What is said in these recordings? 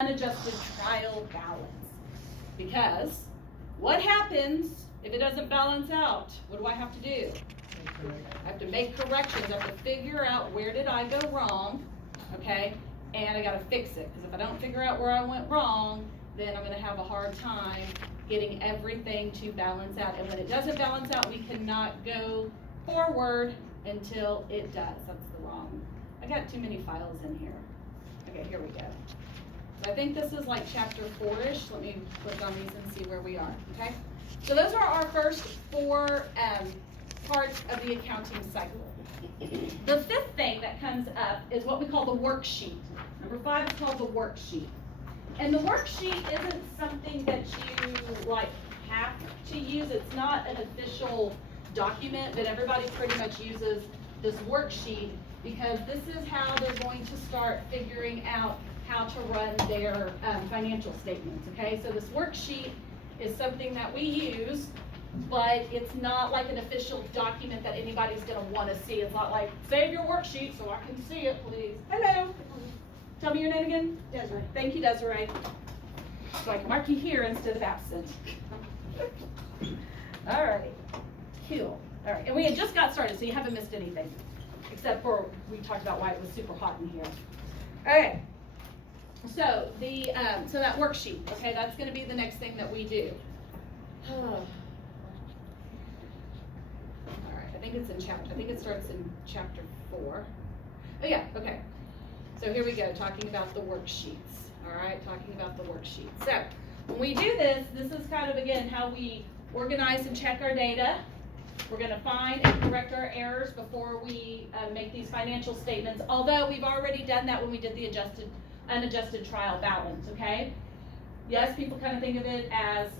unadjusted trial balance. Because what happens if it doesn't balance out? What do I have to do? I have to make corrections. I have to figure out where did I go wrong, okay? And I gotta fix it, because if I don't figure out where I went wrong, then I'm gonna have a hard time getting everything to balance out. And when it doesn't balance out, we cannot go forward until it does. That's the wrong. I got too many files in here. Okay, here we go. So I think this is like chapter 4-ish. Let me click on these and see where we are, okay? So those are our first four parts of the accounting cycle. The fifth thing that comes up is what we call the worksheet. Number 5 is called the worksheet. And the worksheet isn't something that you like have to use. It's not an official document, but everybody pretty much uses this worksheet because this is how they're going to start figuring out how to run their financial statements, okay? So this worksheet is something that we use, but it's not like an official document that anybody's gonna wanna see. It's not like, save your worksheet so I can see it, please. Hello. Tell me your name again. Desiree. Thank you, Desiree. So I can mark you here instead of absent. All right, cool. All right, and we had just got started, so you haven't missed anything, except for we talked about why it was super hot in here. Okay. So the so that worksheet, okay, that's going to be the next thing that we do. All right, I think it starts in chapter 4. Oh yeah, okay. So here we go, talking about the worksheets. All right, talking about the worksheets. So when we do this, this is kind of again how we organize and check our data. We're going to find and correct our errors before we make these financial statements. Although we've already done that when we did the unadjusted trial balance, okay? Yes, people kind of think of it as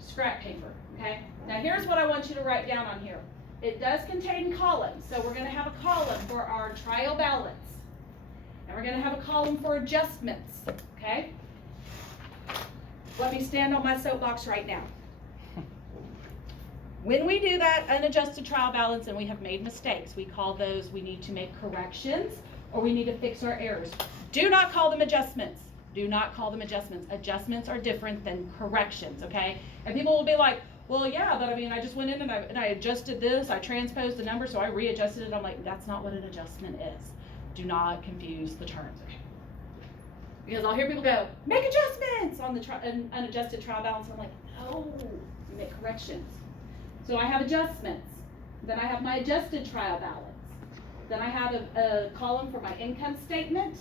scrap paper, okay? Now here's what I want you to write down on here. It does contain columns, so we're going to have a column for our trial balance. And we're going to have a column for adjustments, okay? Let me stand on my soapbox right now. When we do that unadjusted trial balance and we have made mistakes, we call those, we need to make corrections or we need to fix our errors. Do not call them adjustments. Do not call them adjustments. Adjustments are different than corrections, okay? And people will be like, well, yeah, but I mean, I just went in and I adjusted this, I transposed the number, so I readjusted it. I'm like, that's not what an adjustment is. Do not confuse the terms, okay? Because I'll hear people go, make adjustments on the unadjusted trial balance. I'm like, no, we make corrections. So I have adjustments. Then I have my adjusted trial balance. Then I have a column for my income statement,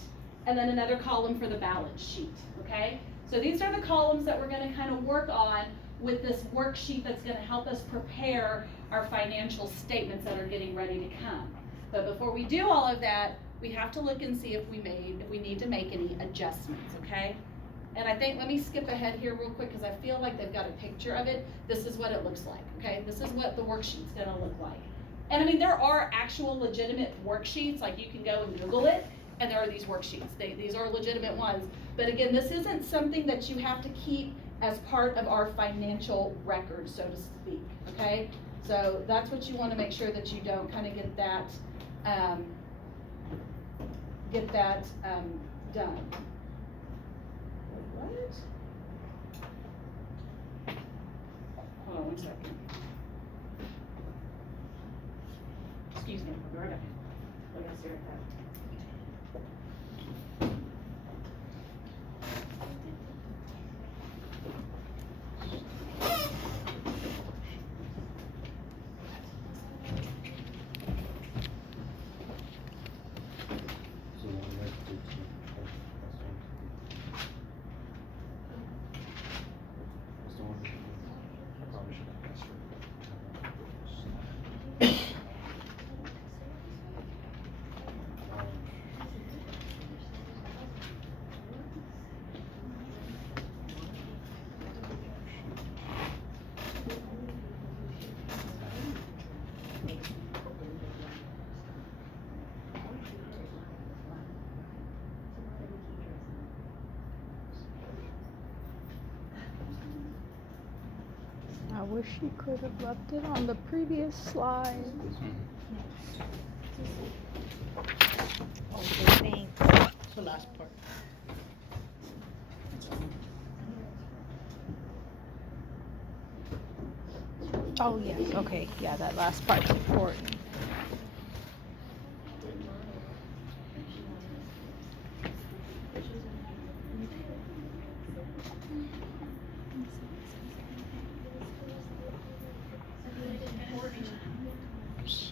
and then another column for the balance sheet, okay? So these are the columns that we're gonna kind of work on with this worksheet that's gonna help us prepare our financial statements that are getting ready to come. But before we do all of that, we have to look and see if we need to make any adjustments, okay? And I think, let me skip ahead here real quick because I feel like they've got a picture of it. This is what it looks like, okay? This is what the worksheet's gonna look like. And I mean, there are actual legitimate worksheets, like you can go and Google it, and there are these worksheets. These are legitimate ones. But again, this isn't something that you have to keep as part of our financial record, so to speak, okay? So that's what you wanna make sure that you don't kind of get that done. What? Hold on 1 second. Excuse me, I'll be right back. Let me stare at that. I wish you could have left it on the previous slide. Okay, thanks. The last part. Oh, yes, okay, yeah, that last part's important.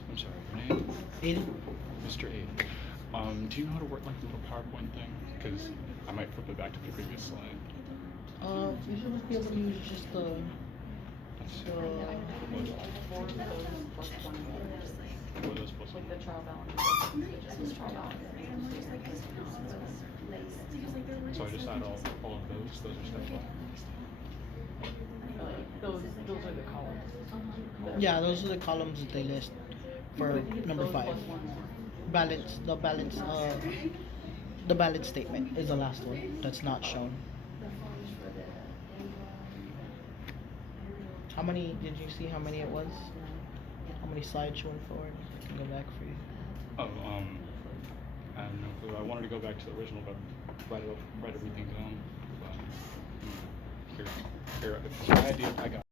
I'm sorry, your name? Aiden? Mr. A. Do you know how to work like the little PowerPoint thing? Because I might flip it back to the previous slide. You should be able to use just the. Let's see. Four of those plus 20 others. What are those supposed to Like be? the trial balance. Just this trial balance. So I just add all of those? Those are step one? Those are the columns. Yeah, those are the columns that they list for number Those 5. plus one more. The balance statement is the last one that's not shown. How many, did you see how many it was? How many slides you went forward? I can go back for you. Oh, I have no clue. I wanted to go back to the original, but write everything down. But, here, my idea, I got it.